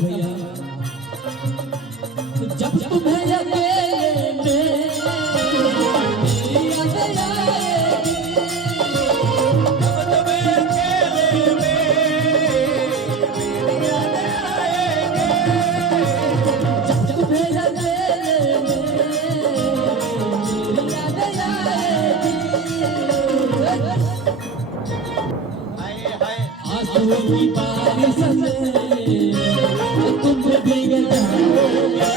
भैया जब तुम्हें अकेले में याद आएगी, जब तुम्हें अकेले में याद आएगी, आंसुओं की बारिश में तुम भीग जाओगे।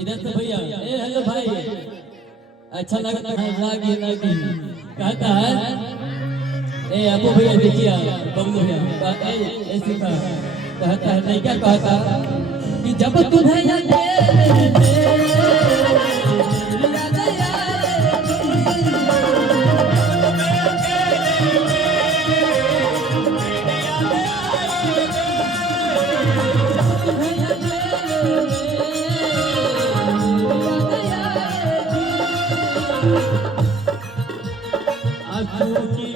इधर से भैया हेलो भाई अच्छा लगता है लागी कहता है ए अबू भैया देखिए बबलू भैया ऐसी कहता है नहीं क्या कहता कि जब तुम्हें याद आंसू की